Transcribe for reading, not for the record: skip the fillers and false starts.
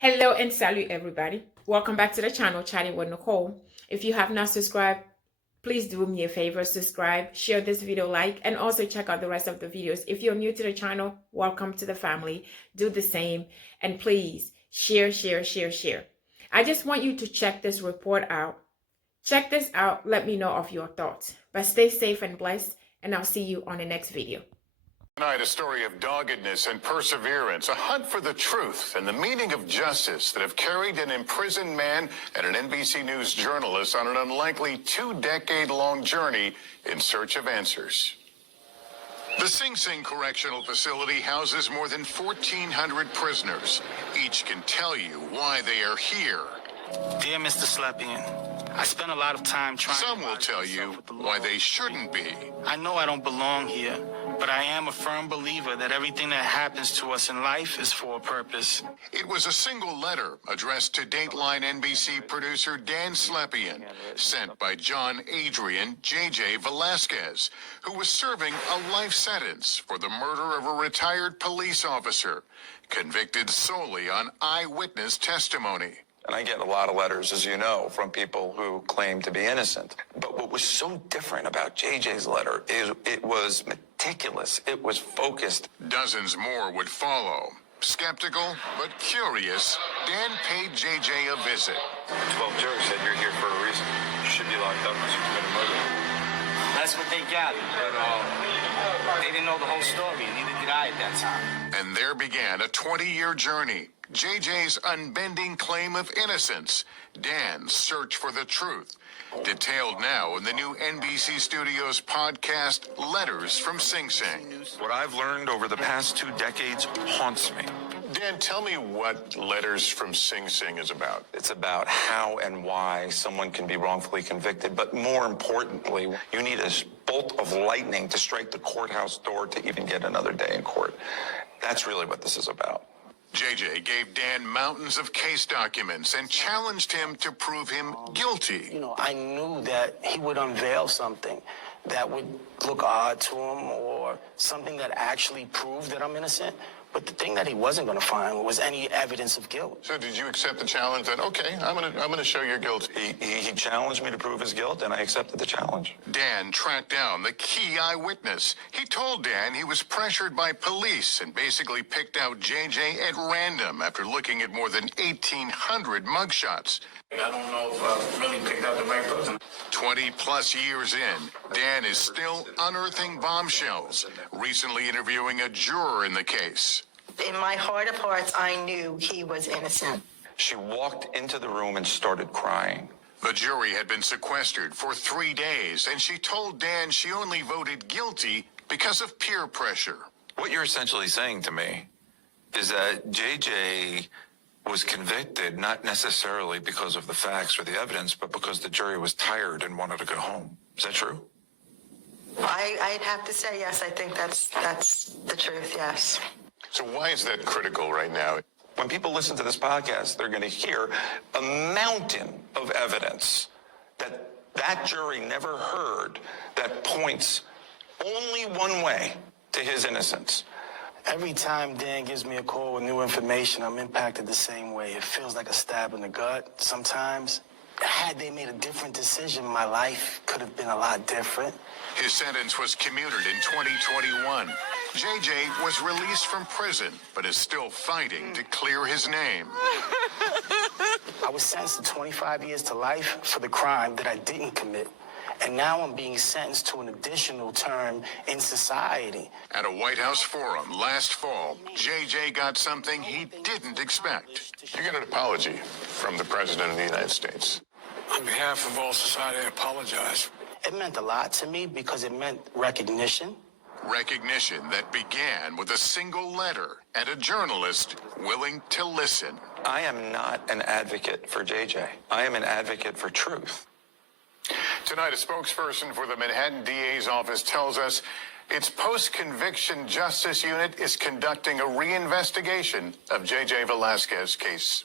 Hello and salute everybody. Welcome back to the channel, Chatting with Nicole. If you have not subscribed, please do me a favor, subscribe, share this video, like, and also check out the rest of the videos. If you're new to the channel, welcome to the family. Do the same, and please share. I just want you to check this report out. Check this out. Let me know of your thoughts. But stay safe and blessed, and I'll see you on the next video. Tonight, a story of doggedness and perseverance, a hunt for the truth and the meaning of justice that have carried an imprisoned man and an NBC News journalist on an unlikely 2-decade-long journey in search of answers. The Sing Sing Correctional Facility houses more than 1,400 prisoners. Each can tell you why they are here. Dear Mr. Slepian, I spent a lot of time trying. Some will tell you why they shouldn't be. I know I don't belong here, but I am a firm believer that everything that happens to us in life is for a purpose. It was a single letter addressed to Dateline NBC producer Dan Slepian, sent by John Adrian J.J. Velasquez, who was serving a life sentence for the murder of a retired police officer, convicted solely on eyewitness testimony. And I get a lot of letters, as you know, from people who claim to be innocent. But what was so different about JJ's letter is it was meticulous. It was focused. Dozens more would follow. Skeptical but curious, Dan paid JJ a visit. 12 jurors said you're here for a reason. You should be locked up because you committed murder. That's what they gathered, but they didn't know the whole story, and neither did I at that time. And there began a 20-year journey. JJ's unbending claim of innocence, Dan's search for the truth, detailed now in the new NBC Studios podcast, Letters from Sing Sing. What I've learned over the past 2 decades haunts me. Dan, tell me what Letters from Sing Sing is about. It's about how and why someone can be wrongfully convicted, but more importantly, you need a bolt of lightning to strike the courthouse door to even get another day in court. That's really what this is about. JJ gave Dan mountains of case documents and challenged him to prove him guilty. You know, I knew that he would unveil something that would look odd to him or something that actually proved that I'm innocent. But the thing that he wasn't going to find was any evidence of guilt. So did you accept the challenge that, okay, I'm gonna show you're guilty? He challenged me to prove his guilt, and I accepted the challenge. Dan tracked down the key eyewitness. He told Dan he was pressured by police and basically picked out JJ at random after looking at more than 1,800 mugshots. I don't know if I really picked out the right person. 20-plus years in, Dan is still unearthing bombshells, recently interviewing a juror in the case. In my heart of hearts, I knew he was innocent. She walked into the room and started crying. The jury had been sequestered for 3 days, and she told Dan she only voted guilty because of peer pressure. What you're essentially saying to me is that JJ was convicted not necessarily because of the facts or the evidence, but because the jury was tired and wanted to go home. Is that true? I'd have to say yes. I think that's the truth. Yes. So why is that critical right now? When people listen to this podcast, they're going to hear a mountain of evidence that that jury never heard that points only one way to his innocence. Every time Dan gives me a call with new information, I'm impacted the same way. It feels like a stab in the gut sometimes. Had they made a different decision, my life could have been a lot different. His sentence was commuted in 2021. JJ was released from prison, but is still fighting to clear his name. I was sentenced to 25 years to life for the crime that I didn't commit. And now I'm being sentenced to an additional term in society. At a White House forum last fall, JJ got something he didn't expect. You get an apology from the President of the United States. On behalf of all society, I apologize. It meant a lot to me because it meant recognition. Recognition that began with a single letter and a journalist willing to listen. I am not an advocate for JJ. I am an advocate for truth. Tonight, a spokesperson for the Manhattan DA's office tells us its post-conviction justice unit is conducting a reinvestigation of JJ Velasquez's case.